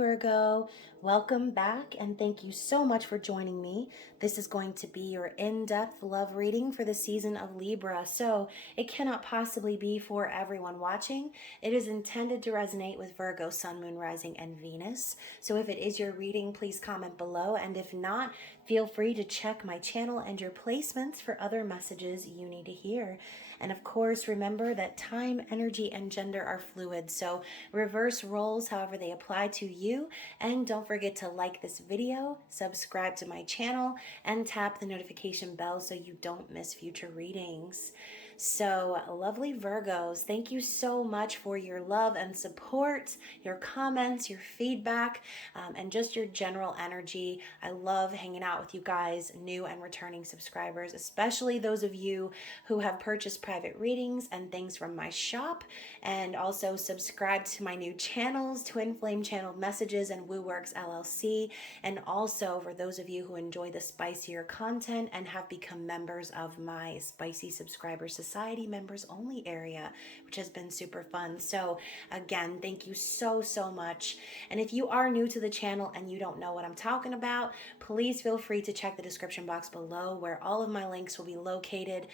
Virgo. Welcome back and thank you so much for joining me. This is going to be your in-depth love reading for the season of Libra, so it cannot possibly be for everyone watching. It is intended to resonate with Virgo, Sun, Moon, Rising, and Venus. So if it is your reading, please comment below, and if not, feel free to check my channel and your placements for other messages you need to hear. And of course, remember that time, energy, and gender are fluid, so reverse roles however they apply to you. And don't forget to like this video, subscribe to my channel, and tap the notification bell so you don't miss future readings. So, lovely Virgos, thank you so much for your love and support, your comments, your feedback, and just your general energy. I love hanging out with you guys, new and returning subscribers, especially those of you who have purchased private readings and things from my shop, and also subscribe to my new channels, Twin Flame Channeled Messages and WooWorks LLC, and also for those of you who enjoy the spicier content and have become members of my Spicy Subscriber Society members only area, which has been super fun. So again, thank you so much. And if you are new to the channel and you don't know what I'm talking about, please feel free to check the description box below where all of my links will be located,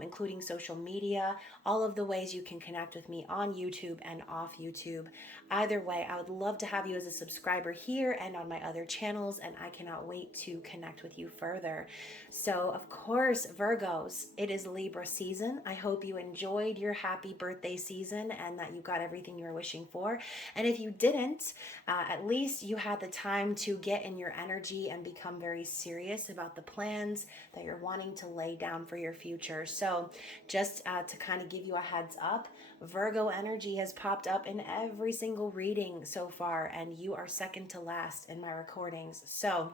including social media, all of the ways you can connect with me on YouTube and off YouTube. Either way, I would love to have you as a subscriber here and on my other channels, and I cannot wait to connect with you further. So, of course, Virgos, it is Libra season. I hope you enjoyed your happy birthday season and that you got everything you were wishing for. And if you didn't, at least you had the time to get in your energy and become very serious about the plans that you're wanting to lay down for your future. So just to kind of give you a heads up, Virgo energy has popped up in every single reading so far, and you are second to last in my recordings. So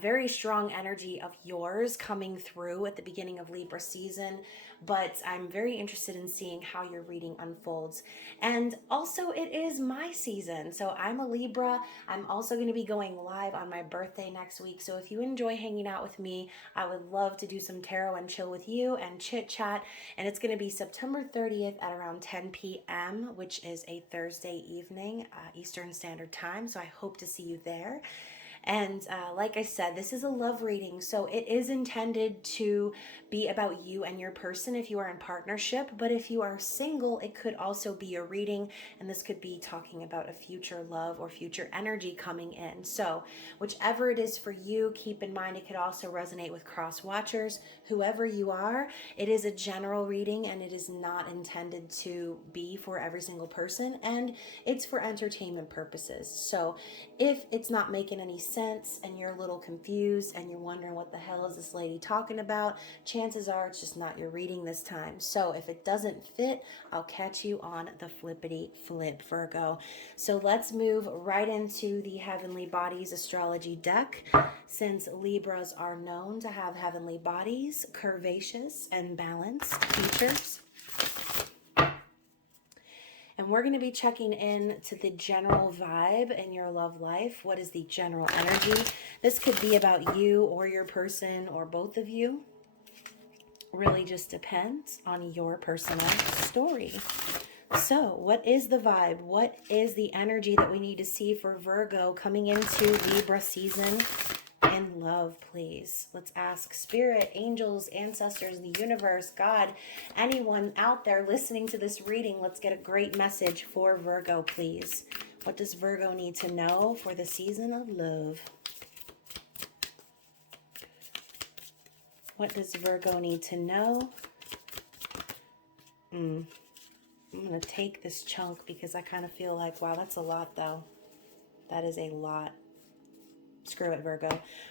very strong energy of yours coming through at the beginning of Libra season, but I'm very interested in seeing how your reading unfolds. And also, it is my season, so I'm a Libra. I'm also going to be going live on my birthday next week, so if you enjoy hanging out with me, I would love to do some tarot and chill with you and chit chat. And it's going to be September 30th at around 10 p.m., which is a Thursday evening, Eastern Standard Time, so I hope to see you there. And like I said, this is a love reading, so it is intended to be about you and your person if you are in partnership. But if you are single, it could also be a reading, and this could be talking about a future love or future energy coming in. So whichever it is for you, keep in mind it could also resonate with cross watchers. Whoever you are, it is a general reading, and it is not intended to be for every single person, and it's for entertainment purposes. So if it's not making any sense and you're a little confused and you're wondering what the hell is this lady talking about, chances are it's just not your reading this time. So if it doesn't fit, I'll catch you on the flippity flip, Virgo. So let's move right into the Heavenly Bodies astrology deck. Since Libras are known to have heavenly bodies, curvaceous and balanced features. And we're going to be checking in to the general vibe in your love life. What is the general energy? This could be about you or your person or both of you. Really just depends on your personal story. So what is the vibe? What is the energy that we need to see for Virgo coming into Libra season? In love, please. Let's ask Spirit, angels, ancestors, the universe, God, anyone out there listening to this reading. Let's get a great message for Virgo, please. What does Virgo need to know for the season of love? What does Virgo need to know? I'm going to take this chunk because I kind of feel like, wow, that's a lot though. That is a lot. Screw it, Virgo.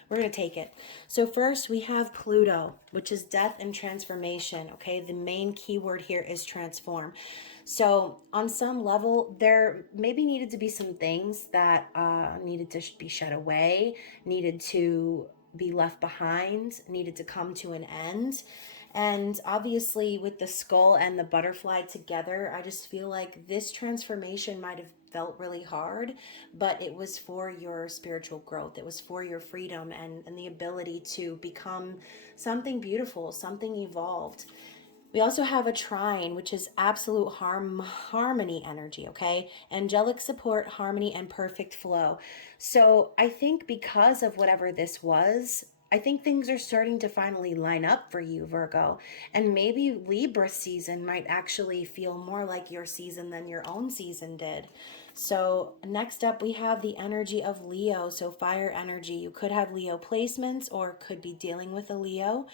We're going to take it. So first we have Pluto, which is death and transformation. Okay, the main keyword here is transform. So on some level, there maybe needed to be some things that needed to be shed away, needed to be left behind, needed to come to an end. And obviously with the skull and the butterfly together, I just feel like this transformation might have felt really hard, but it was for your spiritual growth. It was for your freedom and the ability to become something beautiful, something evolved. We also have a trine, which is absolute harmony energy, okay? Angelic support, harmony, and perfect flow. So I think because of whatever this was, I think things are starting to finally line up for you, Virgo. And maybe Libra season might actually feel more like your season than your own season did. So next up, we have the energy of Leo. So fire energy. You could have Leo placements or could be dealing with a Leo.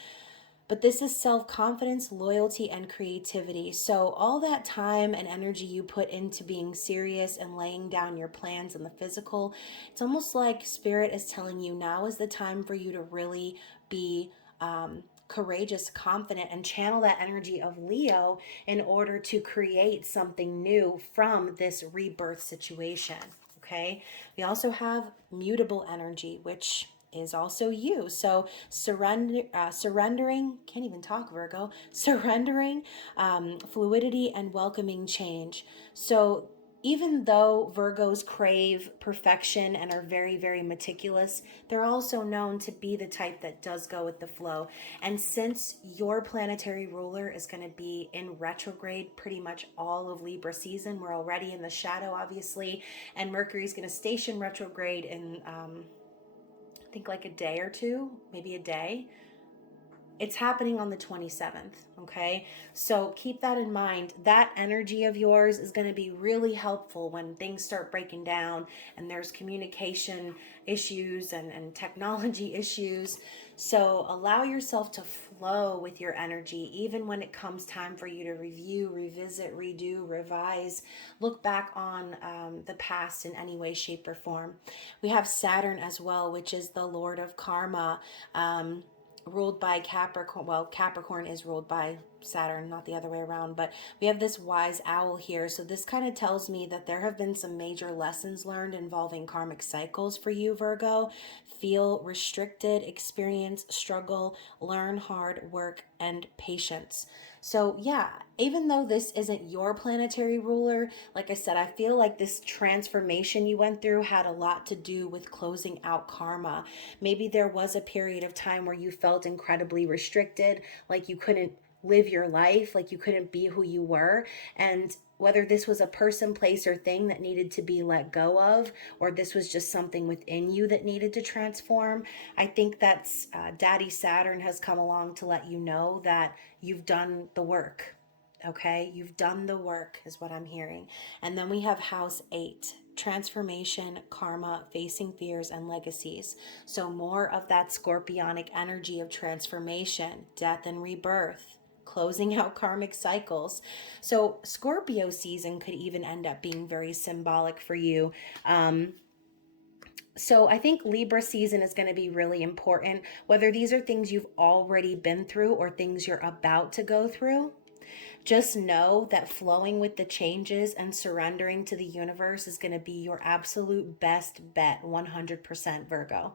But this is self-confidence, loyalty, and creativity. So all that time and energy you put into being serious and laying down your plans in the physical, it's almost like Spirit is telling you now is the time for you to really be courageous, confident, and channel that energy of Leo in order to create something new from this rebirth situation. Okay. We also have mutable energy, which is also you. So surrendering, can't even talk, Virgo, surrendering, fluidity, and welcoming change. So even though Virgos crave perfection and are very, very meticulous, they're also known to be the type that does go with the flow. And since your planetary ruler is going to be in retrograde pretty much all of Libra season, we're already in the shadow, obviously, and Mercury's going to station retrograde in I think like a day or two, maybe a day. It's happening on the 27th, okay? So keep that in mind. That energy of yours is going to be really helpful when things start breaking down and there's communication issues and technology issues. So allow yourself to flow with your energy, even when it comes time for you to review, revisit, redo, revise, look back on the past in any way, shape, or form. We have Saturn as well, which is the Lord of Karma. Ruled by Capricorn. Well, Capricorn is ruled by Saturn, not the other way around, but we have this wise owl here. So this kind of tells me that there have been some major lessons learned involving karmic cycles for you, Virgo. Feel restricted, experience struggle, learn hard work, and patience. So yeah, even though this isn't your planetary ruler, like I said, I feel like this transformation you went through had a lot to do with closing out karma. Maybe there was a period of time where you felt incredibly restricted, like you couldn't live your life, like you couldn't be who you were. And whether this was a person, place, or thing that needed to be let go of, or this was just something within you that needed to transform, I think that's Daddy Saturn has come along to let you know that you've done the work. Okay, you've done the work, is what I'm hearing. And then we have House 8, transformation, karma, facing fears, and legacies. So more of that scorpionic energy of transformation, death, and rebirth, closing out karmic cycles. So Scorpio season could even end up being very symbolic for you. So I think Libra season is going to be really important, whether these are things you've already been through or things you're about to go through. Just know that flowing with the changes and surrendering to the universe is going to be your absolute best bet, 100% Virgo.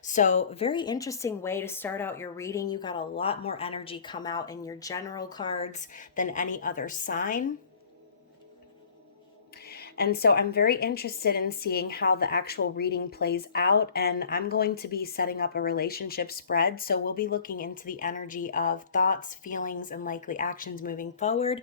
So very interesting way to start out your reading. You got a lot more energy come out in your general cards than any other sign. And so I'm very interested in seeing how the actual reading plays out. And I'm going to be setting up a relationship spread. So we'll be looking into the energy of thoughts, feelings, and likely actions moving forward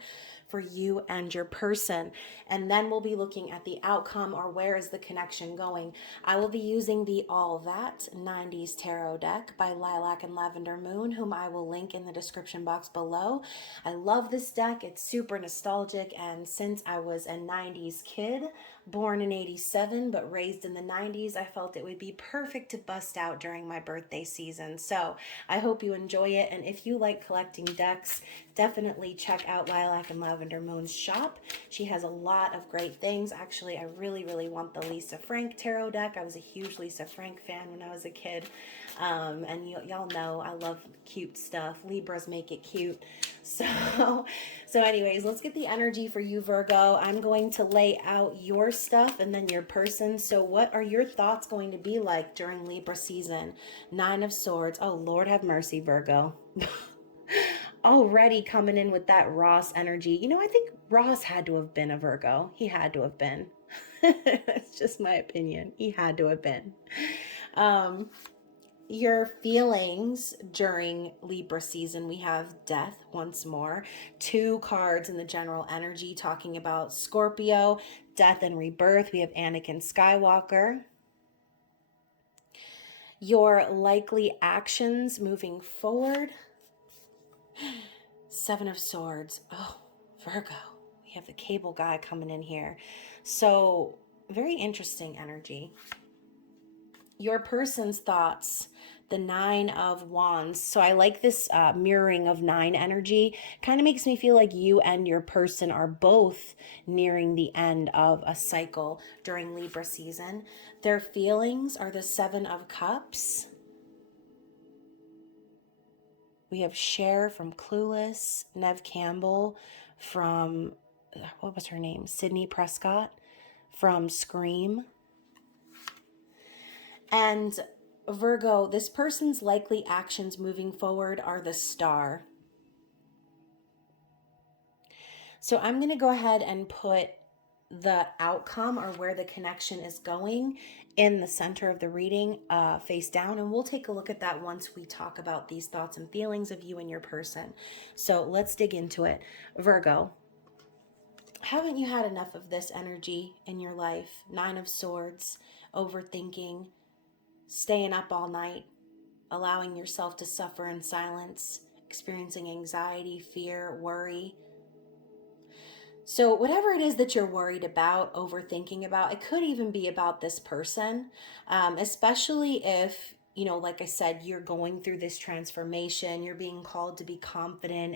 for you and your person. And then we'll be looking at the outcome, or where is the connection going. I will be using the All That 90s Tarot deck by Lilac and Lavender Moon, whom I will link in the description box below. I love this deck. It's super nostalgic, and since I was a 90s kid, born in 87 but raised in the 90s, I felt it would be perfect to bust out during my birthday season. So I hope you enjoy it, and if you like collecting decks, definitely check out Lilac and Lavender Moon's shop. She has a lot of great things. Actually, I really want the Lisa Frank tarot deck. I was a huge Lisa Frank fan when I was a kid, and y'all know I love cute stuff. Libras make it cute. So anyways, let's get the energy for you, Virgo. I'm going to lay out your stuff and then your person. So what are your thoughts going to be like during Libra season? 9 of Swords. Oh, Lord have mercy, Virgo. Already coming in with that Ross energy. You know, I think Ross had to have been a Virgo. He had to have been. That's just my opinion. He had to have been. your feelings during Libra season. We have death once more. 2 cards in the general energy talking about Scorpio, death and rebirth. We have Anakin Skywalker. Your likely actions moving forward. 7 of Swords. Oh, Virgo. We have the cable guy coming in here. So, very interesting energy. Your person's thoughts, the 9 of Wands. So I like this mirroring of 9 energy. Kind of makes me feel like you and your person are both nearing the end of a cycle during Libra season. Their feelings are the 7 of Cups. We have Cher from Clueless, Nev Campbell from, what was her name? Sydney Prescott from Scream. And Virgo, this person's likely actions moving forward are the Star. So I'm going to go ahead and put the outcome or where the connection is going in the center of the reading, face down, and we'll take a look at that once we talk about these thoughts and feelings of you and your person. So let's dig into it. Virgo, haven't you had enough of this energy in your life? 9 of Swords, overthinking, staying up all night, allowing yourself to suffer in silence, experiencing anxiety, fear, worry. So whatever it is that you're worried about, overthinking about, it could even be about this person, especially if, like I said, you're going through this transformation, you're being called to be confident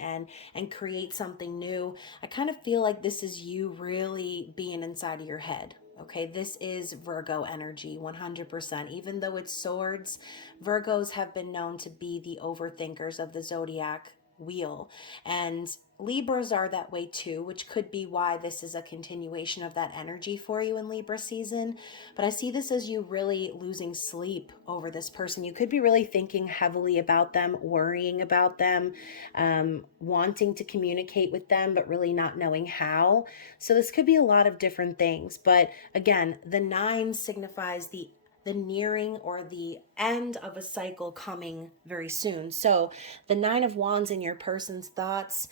and create something new. I kind of feel like this is you really being inside of your head. Okay, this is Virgo energy, 100%. Even though it's swords, Virgos have been known to be the overthinkers of the zodiac wheel. And Libras are that way too, which could be why this is a continuation of that energy for you in Libra season. But I see this as you really losing sleep over this person. You could be really thinking heavily about them, worrying about them, wanting to communicate with them, but really not knowing how. So this could be a lot of different things. But again, the 9 signifies the nearing or the end of a cycle coming very soon. So the 9 of Wands in your person's thoughts,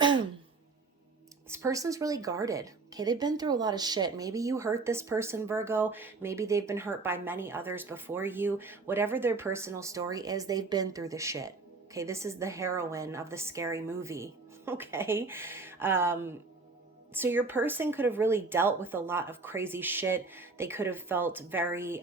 this person's really guarded. Okay, they've been through a lot of shit. Maybe you hurt this person, Virgo. Maybe they've been hurt by many others before you. Whatever their personal story is, they've been through the shit. Okay, this is the heroine of the scary movie. Okay. So your person could have really dealt with a lot of crazy shit. They could have felt very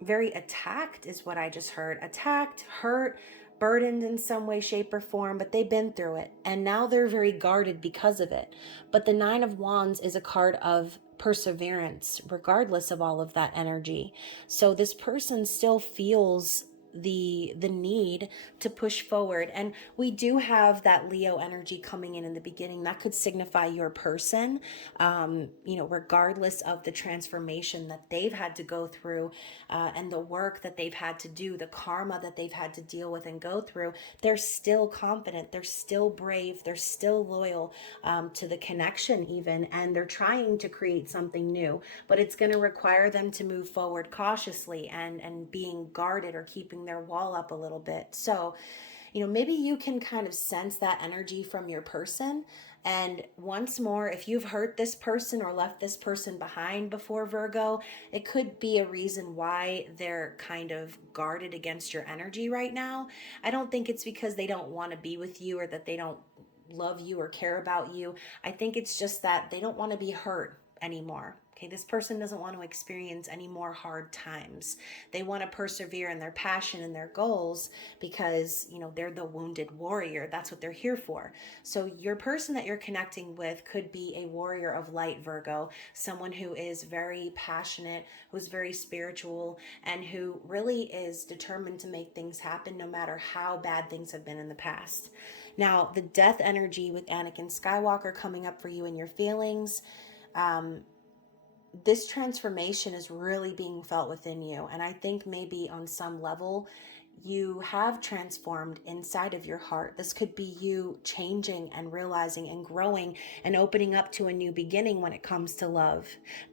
very attacked, is what I just heard. Attacked, hurt, burdened in some way, shape, or form, but they've been through it. And now they're very guarded because of it. But the 9 of Wands is a card of perseverance, regardless of all of that energy. So this person still feels the need to push forward. And we do have that Leo energy coming in the beginning. That could signify your person, regardless of the transformation that they've had to go through, and the work that they've had to do, the karma that they've had to deal with and go through. They're still confident, they're still brave, they're still loyal to the connection even, and they're trying to create something new. But it's going to require them to move forward cautiously and being guarded or keeping their wall up a little bit. So, maybe you can kind of sense that energy from your person. And once more, if you've hurt this person or left this person behind before, Virgo, it could be a reason why they're kind of guarded against your energy right now. I don't think it's because they don't want to be with you or that they don't love you or care about you. I think it's just that they don't want to be hurt anymore. Okay, this person doesn't want to experience any more hard times. They want to persevere in their passion and their goals because, they're the wounded warrior. That's what they're here for. So your person that you're connecting with could be a warrior of light, Virgo, someone who is very passionate, who's very spiritual, and who really is determined to make things happen no matter how bad things have been in the past. Now, the death energy with Anakin Skywalker coming up for you in your feelings, this transformation is really being felt within you. And I think maybe on some level, you have transformed inside of your heart. This could be you changing and realizing and growing and opening up to a new beginning when it comes to love.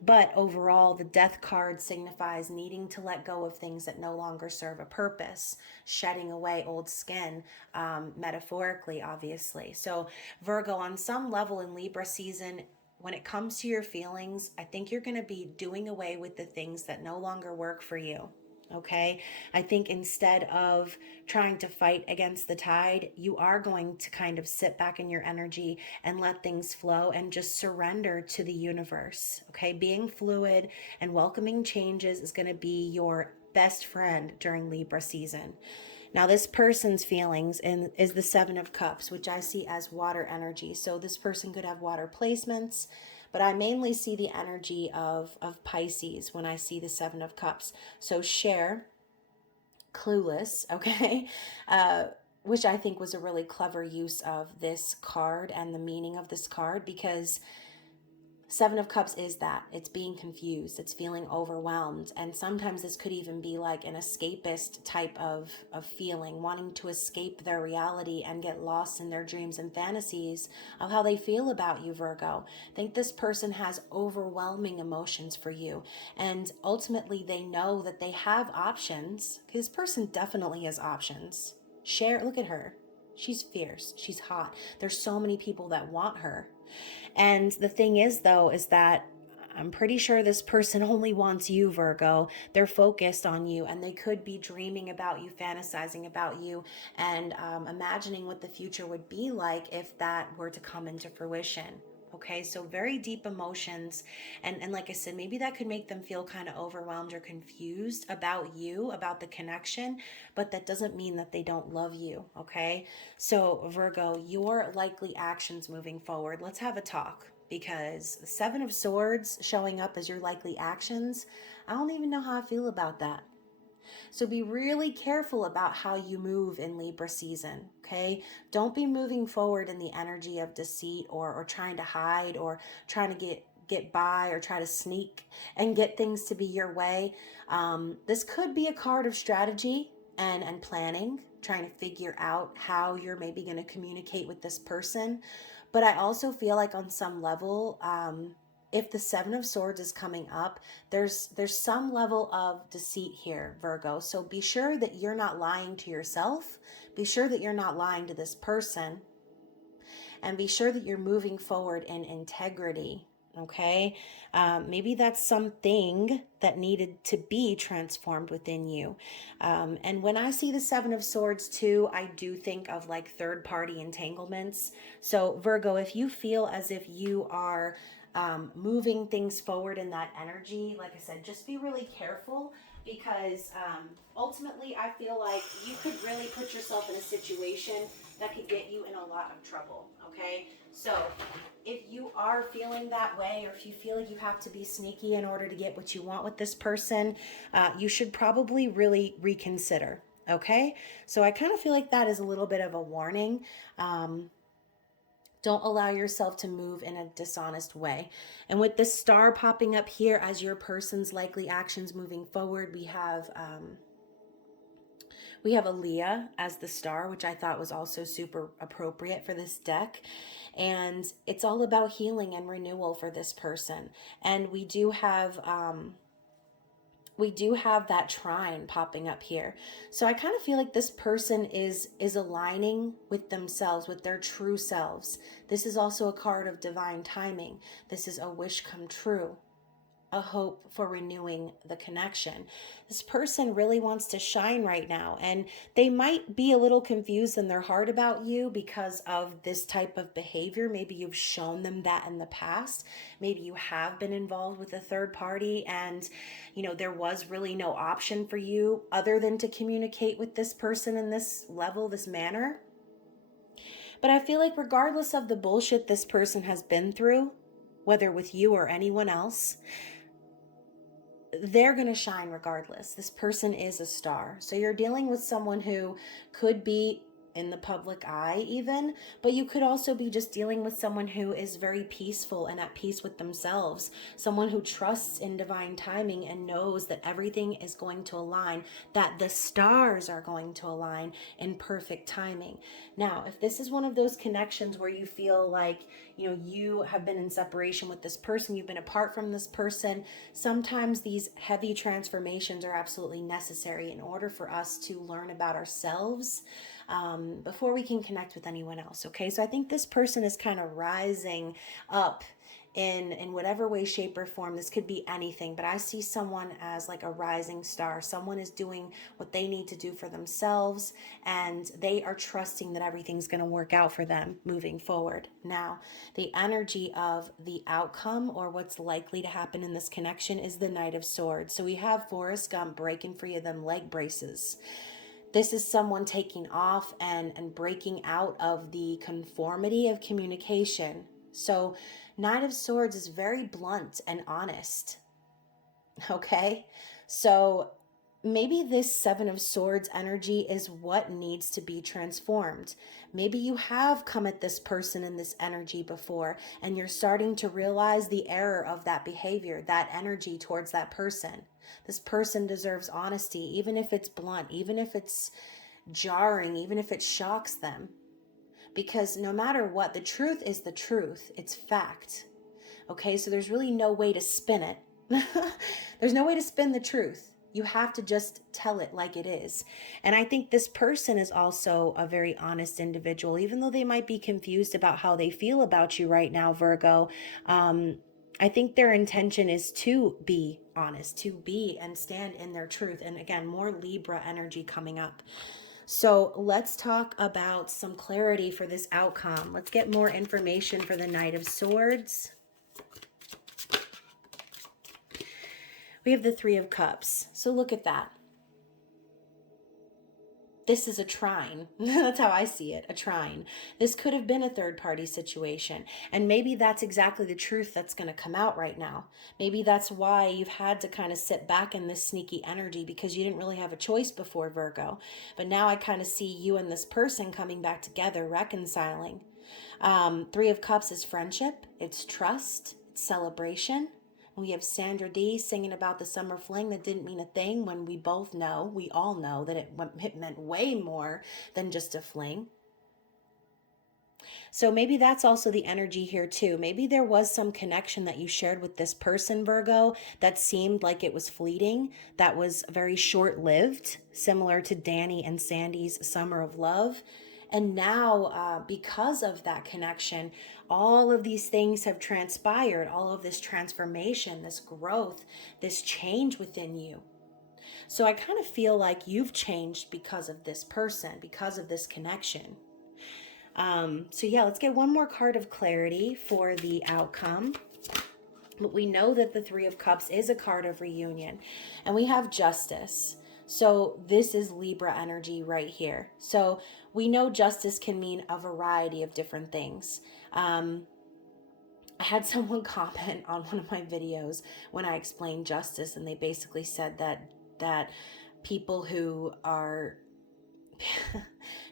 But overall, the death card signifies needing to let go of things that no longer serve a purpose, shedding away old skin, metaphorically, obviously. So Virgo, on some level in Libra season, when it comes to your feelings, I think you're going to be doing away with the things that no longer work for you. Okay, I think instead of trying to fight against the tide, you are going to kind of sit back in your energy and let things flow and just surrender to the universe. Okay, being fluid and welcoming changes is going to be your best friend during Libra season. Now, this person's feelings is the Seven of Cups, which I see as water energy. So this person could have water placements, but I mainly see the energy of Pisces when I see the Seven of Cups. So share, clueless, okay? Which I think was a really clever use of this card and the meaning of this card, because Seven of Cups is that. It's being confused. It's feeling overwhelmed. And sometimes this could even be like an escapist type of feeling, wanting to escape their reality and get lost in their dreams and fantasies of how they feel about you, Virgo. I think this person has overwhelming emotions for you. And ultimately, they know that they have options. This person definitely has options. Look at her. She's fierce. She's hot. There's so many people that want her. And the thing is, though, is that I'm pretty sure this person only wants you, Virgo. They're focused on you, and they could be dreaming about you, fantasizing about you, and imagining what the future would be like if that were to come into fruition. Okay, so very deep emotions. And like I said, maybe that could make them feel kind of overwhelmed or confused about you, about the connection, but that doesn't mean that they don't love you. Okay, so Virgo, your likely actions moving forward, let's have a talk, because the Seven of Swords showing up as your likely actions, I don't even know how I feel about that. So be really careful about how you move in Libra season, okay? Don't be moving forward in the energy of deceit or trying to hide or trying to get by or try to sneak and get things to be your way. This could be a card of strategy and planning, trying to figure out how you're maybe going to communicate with this person. But I also feel like on some level, if the Seven of Swords is coming up, there's some level of deceit here, Virgo. So be sure that you're not lying to yourself. Be sure that you're not lying to this person. And be sure that you're moving forward in integrity. Okay, maybe that's something that needed to be transformed within you. And when I see the Seven of Swords too, I do think of like third party entanglements. So Virgo, if you feel as if you are moving things forward in that energy, like I said, just be really careful, because ultimately I feel like you could really put yourself in a situation that could get you in a lot of trouble. Okay, so if you are feeling that way, or if you feel like you have to be sneaky in order to get what you want with this person, you should probably really reconsider. Okay, so I kind of feel like that is a little bit of a warning. Don't allow yourself to move in a dishonest way. And with the star popping up here as your person's likely actions moving forward, we have Aaliyah as the star, which I thought was also super appropriate for this deck. And it's all about healing and renewal for this person. And we do have that trine popping up here. So I kind of feel like this person is aligning with themselves, with their true selves. This is also a card of divine timing. This is a wish come true, a hope for renewing the connection. This person really wants to shine right now, and they might be a little confused in their heart about you because of this type of behavior. Maybe you've shown them that in the past. Maybe you have been involved with a third party, and there was really no option for you other than to communicate with this person in this level, this manner. But I feel like regardless of the bullshit this person has been through, whether with you or anyone else, they're going to shine regardless. This person is a star. So you're dealing with someone who could be in the public eye even, but you could also be just dealing with someone who is very peaceful and at peace with themselves, someone who trusts in divine timing and knows that everything is going to align, that the stars are going to align in perfect timing. Now, if this is one of those connections where you feel like, you have been in separation with this person, you've been apart from this person, sometimes these heavy transformations are absolutely necessary in order for us to learn about ourselves before we can connect with anyone else. Okay, so I think this person is kind of rising up in whatever way, shape, or form. This could be anything, but I see someone as like a rising star. Someone is doing what they need to do for themselves, and they are trusting that everything's going to work out for them moving forward. Now, the energy of the outcome or what's likely to happen in this connection is the Knight of Swords. So we have Forrest Gump breaking free of them leg braces. This is someone taking off and breaking out of the conformity of communication. So Knight of Swords is very blunt and honest. Okay? So maybe this Seven of Swords energy is what needs to be transformed. Maybe you have come at this person in this energy before, and you're starting to realize the error of that behavior, that energy towards that person. This person deserves honesty, even if it's blunt, even if it's jarring, even if it shocks them. Because no matter what, the truth is the truth. It's fact. Okay, so there's really no way to spin it. There's no way to spin the truth. You have to just tell it like it is. And I think this person is also a very honest individual, even though they might be confused about how they feel about you right now, Virgo. I think their intention is to be honest, to be and stand in their truth. And again, more Libra energy coming up. So let's talk about some clarity for this outcome. Let's get more information for the Knight of Swords. We have the Three of Cups. So look at that. This is a trine. That's how I see it, a trine. This could have been a third-party situation. And maybe that's exactly the truth that's going to come out right now. Maybe that's why you've had to kind of sit back in this sneaky energy, because you didn't really have a choice before, Virgo. But now I kind of see you and this person coming back together, reconciling. Three of Cups is friendship. It's trust. It's celebration. We have Sandra D singing about the summer fling that didn't mean a thing, when we all know that it meant way more than just a fling. So maybe that's also the energy here too. Maybe there was some connection that you shared with this person, Virgo, that seemed like it was fleeting, that was very short-lived, similar to Danny and Sandy's Summer of Love. And now, because of that connection, all of these things have transpired, all of this transformation, this growth, this change within you. So I kind of feel like you've changed because of this person, because of this connection. So yeah, let's get one more card of clarity for the outcome. But we know that the Three of Cups is a card of reunion, and we have Justice. So this is Libra energy right here. So we know justice can mean a variety of different things. I had someone comment on one of my videos when I explained justice, and they basically said that people who are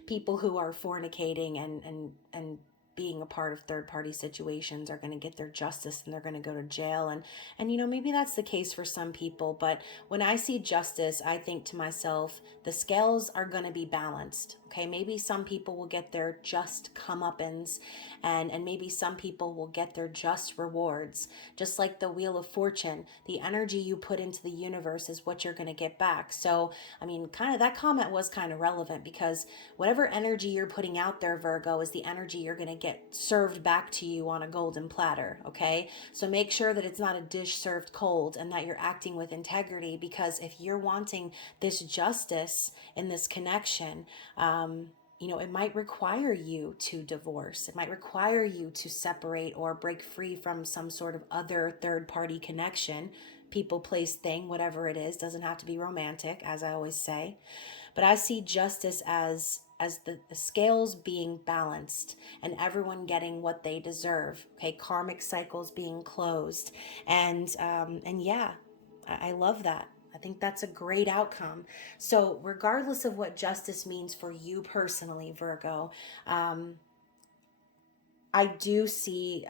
fornicating and being a part of third-party situations are going to get their justice, and they're going to go to jail. And maybe that's the case for some people, but when I see justice, I think to myself, the scales are going to be balanced. Okay, maybe some people will get their just comeuppance, and maybe some people will get their just rewards. Just like the Wheel of Fortune, the energy you put into the universe is what you're going to get back. So, I mean, kind of that comment was kind of relevant, because whatever energy you're putting out there, Virgo, is the energy you're going to get served back to you on a golden platter, okay? So make sure that it's not a dish served cold, and that you're acting with integrity, because if you're wanting this justice in this connection, it might require you to divorce. It might require you to separate or break free from some sort of other third-party connection, people, place, thing, whatever it is. Doesn't have to be romantic, as I always say. But I see justice as the scales being balanced and everyone getting what they deserve. Okay, karmic cycles being closed, and yeah, I love that. I think that's a great outcome. So regardless of what justice means for you personally, Virgo, I do see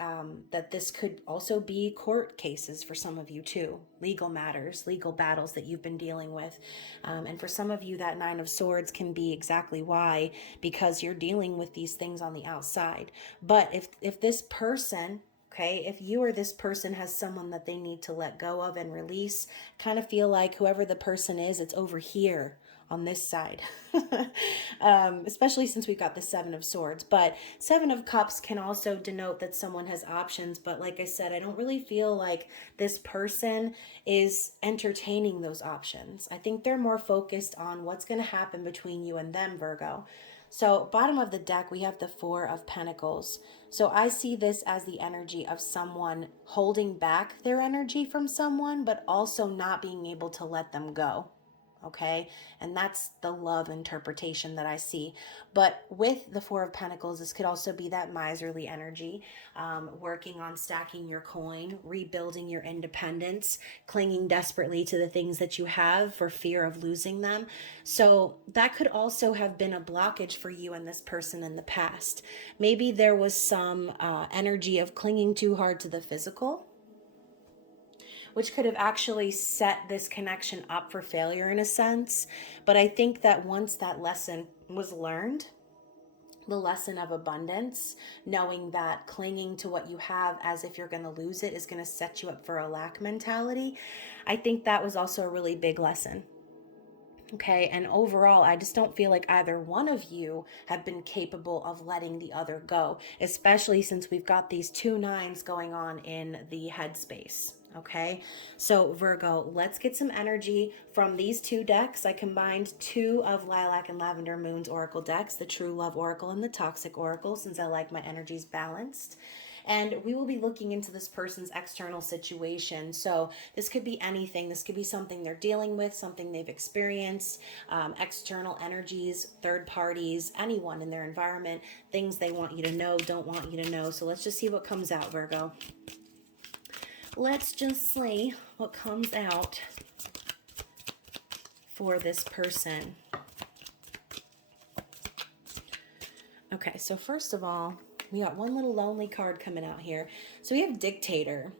that this could also be court cases for some of you too. Legal matters, legal battles that you've been dealing with. And for some of you, that Nine of Swords can be exactly why, because you're dealing with these things on the outside. But if this person, okay, if you or this person has someone that they need to let go of and release, kind of feel like whoever the person is, it's over here on this side. Especially since we've got the Seven of Swords. But Seven of Cups can also denote that someone has options. But like I said, I don't really feel like this person is entertaining those options. I think they're more focused on what's going to happen between you and them, Virgo. So bottom of the deck, we have the Four of Pentacles. So I see this as the energy of someone holding back their energy from someone, but also not being able to let them go. Okay, and that's the love interpretation that I see. But with the Four of Pentacles, this could also be that miserly energy, working on stacking your coin, rebuilding your independence, clinging desperately to the things that you have for fear of losing them. So that could also have been a blockage for you and this person in the past. Maybe there was some energy of clinging too hard to the physical, which could have actually set this connection up for failure in a sense. But I think that once that lesson was learned, the lesson of abundance, knowing that clinging to what you have as if you're going to lose it is going to set you up for a lack mentality, I think that was also a really big lesson. Okay, and overall, I just don't feel like either one of you have been capable of letting the other go, especially since we've got these two nines going on in the headspace. Okay, so Virgo, let's get some energy from these two decks. I combined two of Lilac and Lavender Moon's Oracle decks, the True Love Oracle and the Toxic Oracle, since I like my energies balanced. And we will be looking into this person's external situation. So this could be anything. This could be something they're dealing with, something they've experienced, external energies, third parties, anyone in their environment, things they want you to know, don't want you to know. So let's just see what comes out, Virgo. Let's just see what comes out for this person. Okay, so first of all, we got one little lonely card coming out here. So we have Dictator,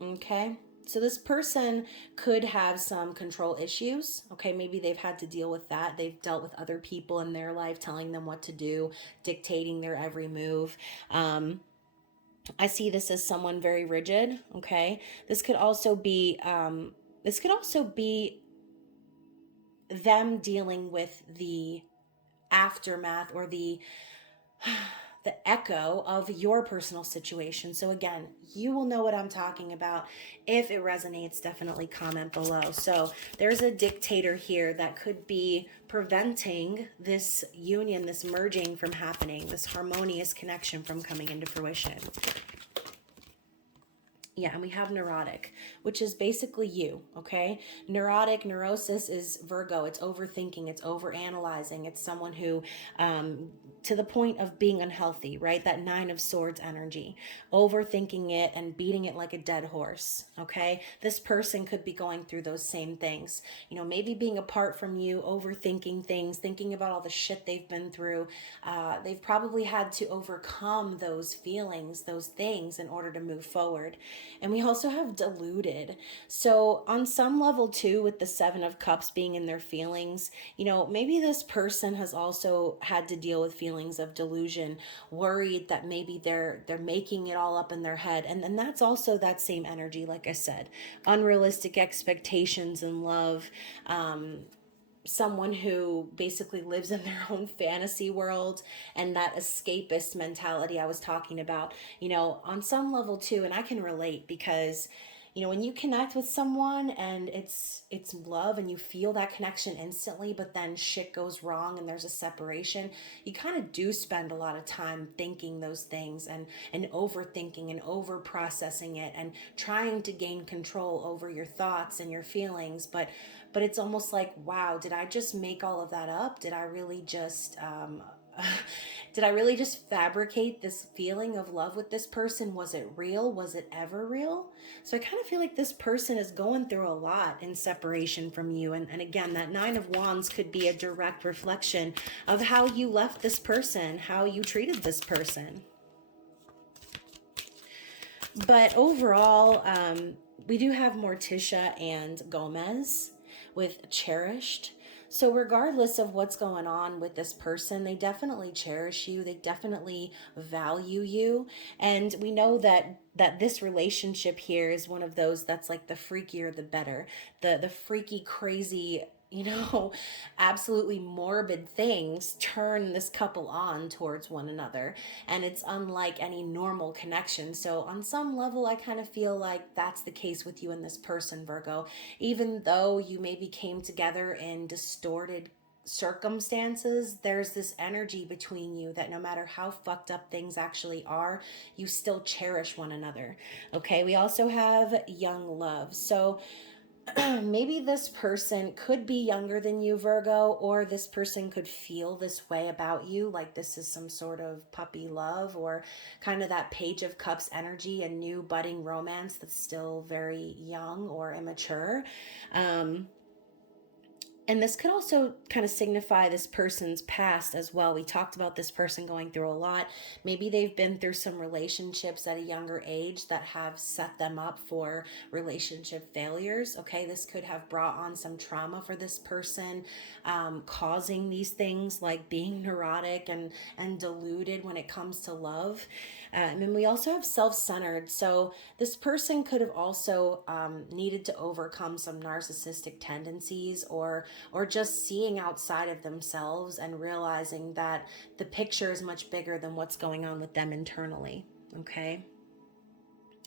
okay? So this person could have some control issues, okay? Maybe they've had to deal with that. They've dealt with other people in their life telling them what to do, dictating their every move. I see this as someone very rigid, okay? This could also be them dealing with the aftermath or the echo of your personal situation. So again, you will know what I'm talking about. If it resonates, definitely comment below. So there's a dictator here that could be preventing this union, this merging from happening, this harmonious connection from coming into fruition. Yeah, and we have neurotic, which is basically you, okay? Neurotic, neurosis is Virgo. It's overthinking, it's overanalyzing. It's someone who, to the point of being unhealthy, right? That Nine of Swords energy, overthinking it and beating it like a dead horse, okay? This person could be going through those same things. You know, maybe being apart from you, overthinking things, thinking about all the shit they've been through. They've probably had to overcome those feelings, those things in order to move forward. And we also have deluded. So on some level too, with the Seven of Cups being in their feelings, you know, maybe this person has also had to deal with feelings of delusion, worried that maybe they're making it all up in their head. And then that's also that same energy, like I said, unrealistic expectations in love, someone who basically lives in their own fantasy world, and that escapist mentality I was talking about, you know, on some level too. And I can relate because, you know, when you connect with someone and it's love and you feel that connection instantly, but then shit goes wrong and there's a separation, you kind of do spend a lot of time thinking those things and overthinking and over processing it and trying to gain control over your thoughts and your feelings. But it's almost like, wow, did I just make all of that up? Did I really just Did I really just fabricate this feeling of love with this person? Was it real? Was it ever real? So I kind of feel like this person is going through a lot in separation from you. And again, that Nine of Wands could be a direct reflection of how you left this person, how you treated this person. But overall, we do have Morticia and Gomez with Cherished. So regardless of what's going on with this person, they definitely cherish you. They definitely value you. And we know that this relationship here is one of those that's like the freakier the better. The freaky, crazy, absolutely morbid things turn this couple on towards one another. And it's unlike any normal connection. So on some level, I kind of feel like that's the case with you and this person, Virgo. Even though you maybe came together in distorted circumstances, there's this energy between you that no matter how fucked up things actually are, you still cherish one another. Okay, we also have young love. So maybe this person could be younger than you, Virgo, or this person could feel this way about you, like this is some sort of puppy love or kind of that Page of Cups energy, a new budding romance that's still very young or immature. And this could also kind of signify this person's past as well. We talked about this person going through a lot. Maybe they've been through some relationships at a younger age that have set them up for relationship failures. Okay, this could have brought on some trauma for this person, causing these things like being neurotic and deluded when it comes to love. And we also have self-centered. So this person could have also needed to overcome some narcissistic tendencies or just seeing outside of themselves and realizing that the picture is much bigger than what's going on with them internally. Okay.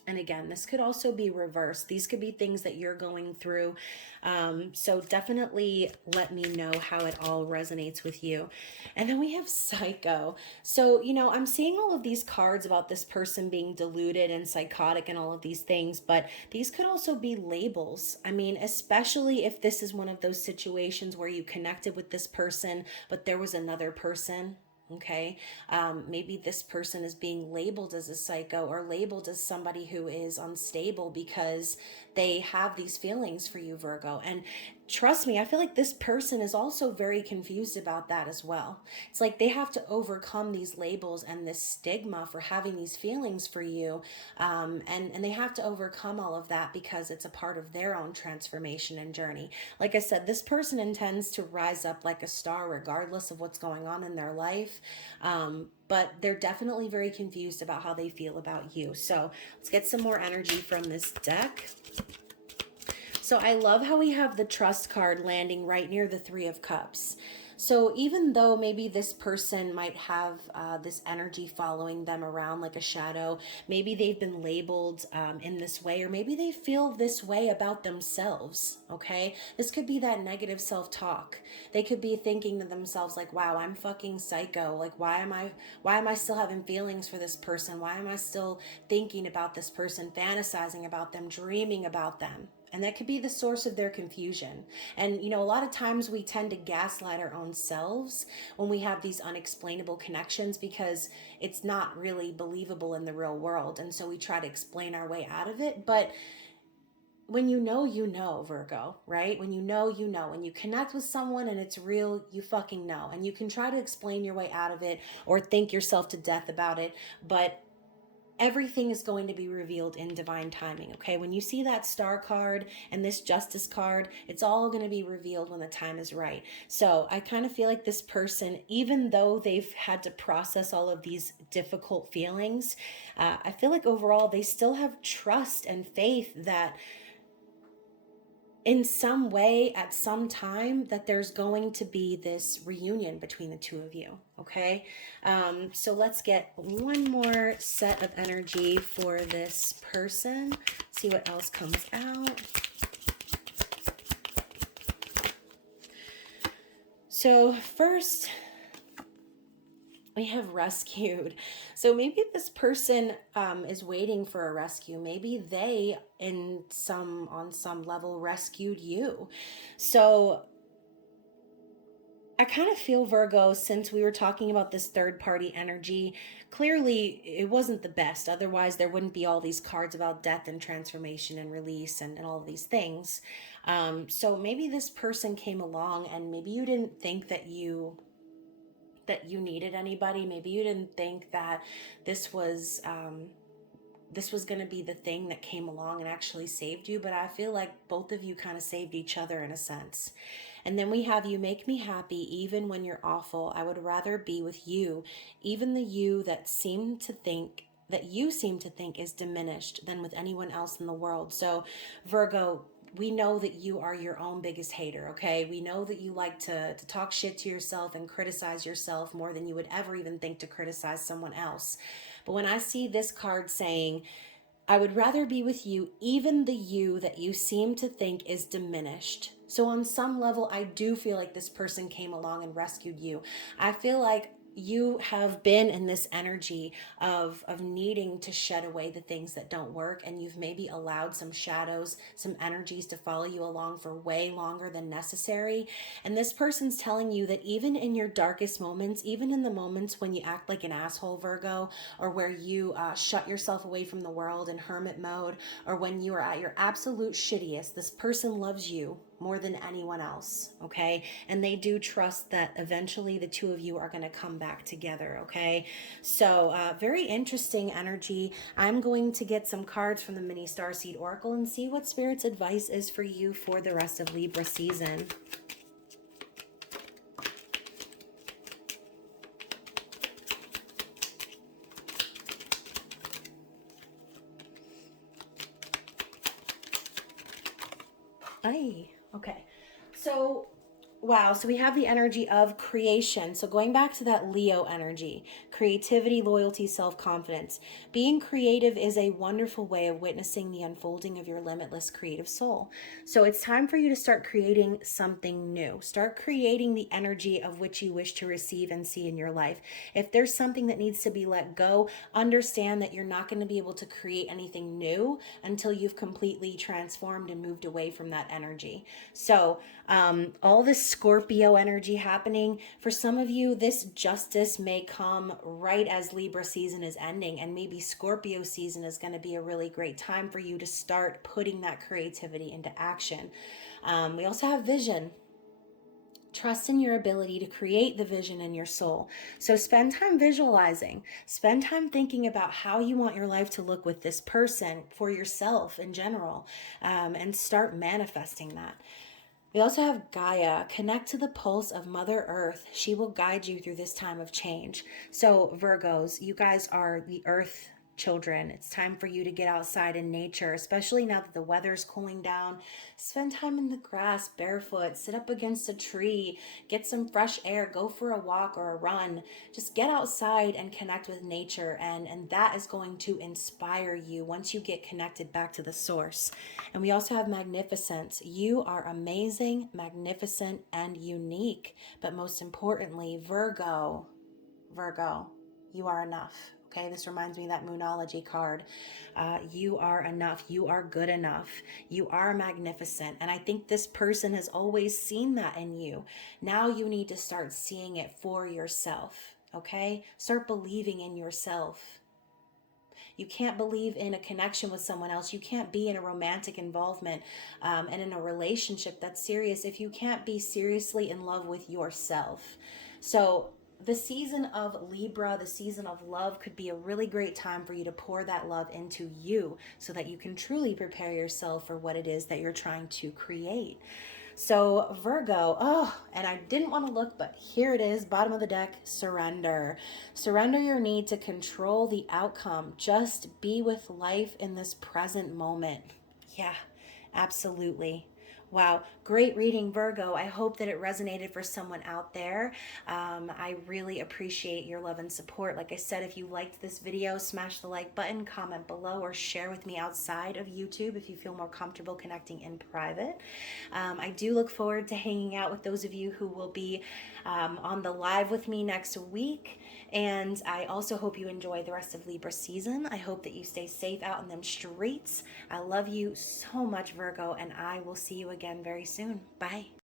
And again, this could also be reversed. These could be things that you're going through. So definitely let me know how it all resonates with you. And then we have Psycho. So, I'm seeing all of these cards about this person being deluded and psychotic and all of these things, but these could also be labels. I mean, especially if this is one of those situations where you connected with this person, but there was another person. Okay, maybe this person is being labeled as a psycho or labeled as somebody who is unstable because they have these feelings for you, Virgo. And trust me, I feel like this person is also very confused about that as well. It's like they have to overcome these labels and this stigma for having these feelings for you. And they have to overcome all of that because it's a part of their own transformation and journey. Like I said, this person intends to rise up like a star regardless of what's going on in their life. But they're definitely very confused about how they feel about you. So let's get some more energy from this deck. So I love how we have the Trust card landing right near the Three of Cups. So even though maybe this person might have this energy following them around like a shadow, maybe they've been labeled in this way, or maybe they feel this way about themselves, okay? This could be that negative self-talk. They could be thinking to themselves like, wow, I'm fucking psycho. Like, why am I still having feelings for this person? Why am I still thinking about this person, fantasizing about them, dreaming about them? And that could be the source of their confusion. And, a lot of times we tend to gaslight our own selves when we have these unexplainable connections because it's not really believable in the real world. And so we try to explain our way out of it. But when you know, Virgo, right? When you know, when you connect with someone and it's real, you fucking know. And you can try to explain your way out of it or think yourself to death about it. But everything is going to be revealed in divine timing, okay? When you see that Star card and this Justice card, it's all going to be revealed when the time is right. So I kind of feel like this person, even though they've had to process all of these difficult feelings, I feel like overall they still have trust and faith that in some way, at some time, that there's going to be this reunion between the two of you, okay? So let's get one more set of energy for this person. See what else comes out. So first, we have rescued. So maybe this person is waiting for a rescue. Maybe they, on some level, rescued you. So I kind of feel, Virgo, since we were talking about this third party energy, clearly it wasn't the best. Otherwise, there wouldn't be all these cards about death and transformation and release and all of these things. So maybe this person came along and maybe you didn't think that you needed anybody. Maybe you didn't think that this was this was going to be the thing that came along and actually saved you, but I feel like both of you kind of saved each other in a sense. And then we have, you make me happy even when you're awful. I would rather be with you, even the you that you seem to think is diminished than with anyone else in the world. So Virgo, we know that you are your own biggest hater, okay? We know that you like to talk shit to yourself and criticize yourself more than you would ever even think to criticize someone else. But when I see this card saying, I would rather be with you, even the you that you seem to think is diminished. So on some level, I do feel like this person came along and rescued you. I feel like you have been in this energy of needing to shed away the things that don't work, and you've maybe allowed some shadows, some energies to follow you along for way longer than necessary. And this person's telling you that even in your darkest moments, even in the moments when you act like an asshole, Virgo, or where you shut yourself away from the world in hermit mode, or when you are at your absolute shittiest, this person loves you more than anyone else, okay? And they do trust that eventually the two of you are going to come back together, okay? So very interesting energy. I'm going to get some cards from the mini starseed oracle and see what Spirit's advice is for you for the rest of Libra season. Aye, okay. So, wow, so we have the energy of creation. So going back to that Leo energy, creativity, loyalty, self-confidence. Being creative is a wonderful way of witnessing the unfolding of your limitless creative soul. So it's time for you to start creating something new. Start creating the energy of which you wish to receive and see in your life. If there's something that needs to be let go, understand that you're not going to be able to create anything new until you've completely transformed and moved away from that energy. So all this Scorpio energy happening, for some of you, this justice may come right as Libra season is ending, and maybe Scorpio season is going to be a really great time for you to start putting that creativity into action. We also have vision. Trust in your ability to create the vision in your soul. So spend time visualizing. Spend time thinking about how you want your life to look with this person, for yourself in general, and start manifesting that. We also have Gaia. Connect to the pulse of Mother Earth. She will guide you through this time of change. So Virgos, you guys are the Earth children. It's time for you to get outside in nature, especially now that the weather's cooling down. Spend time in the grass barefoot, sit up against a tree, get some fresh air, go for a walk or a run. Just get outside and connect with nature, and that is going to inspire you once you get connected back to the source. And we also have magnificence. You are amazing, magnificent, and unique. But most importantly, Virgo, you are enough. Okay, this reminds me of that Moonology card. You are enough. You are good enough. You are magnificent. And I think this person has always seen that in you. Now you need to start seeing it for yourself. Okay, start believing in yourself. You can't believe in a connection with someone else. You can't be in a romantic involvement and in a relationship that's serious if you can't be seriously in love with yourself. So the season of Libra, the season of love, could be a really great time for you to pour that love into you so that you can truly prepare yourself for what it is that you're trying to create. So Virgo, oh, and I didn't want to look, but here it is, bottom of the deck, surrender. Surrender your need to control the outcome. Just be with life in this present moment. Yeah, absolutely. Wow, great reading, Virgo. I hope that it resonated for someone out there. I really appreciate your love and support. Like I said, if you liked this video, smash the like button, comment below, or share with me outside of YouTube if you feel more comfortable connecting in private. I do look forward to hanging out with those of you who will be on the live with me next week. And I also hope you enjoy the rest of Libra season. I hope that you stay safe out in them streets. I love you so much, Virgo, and I will see you again very soon. Bye.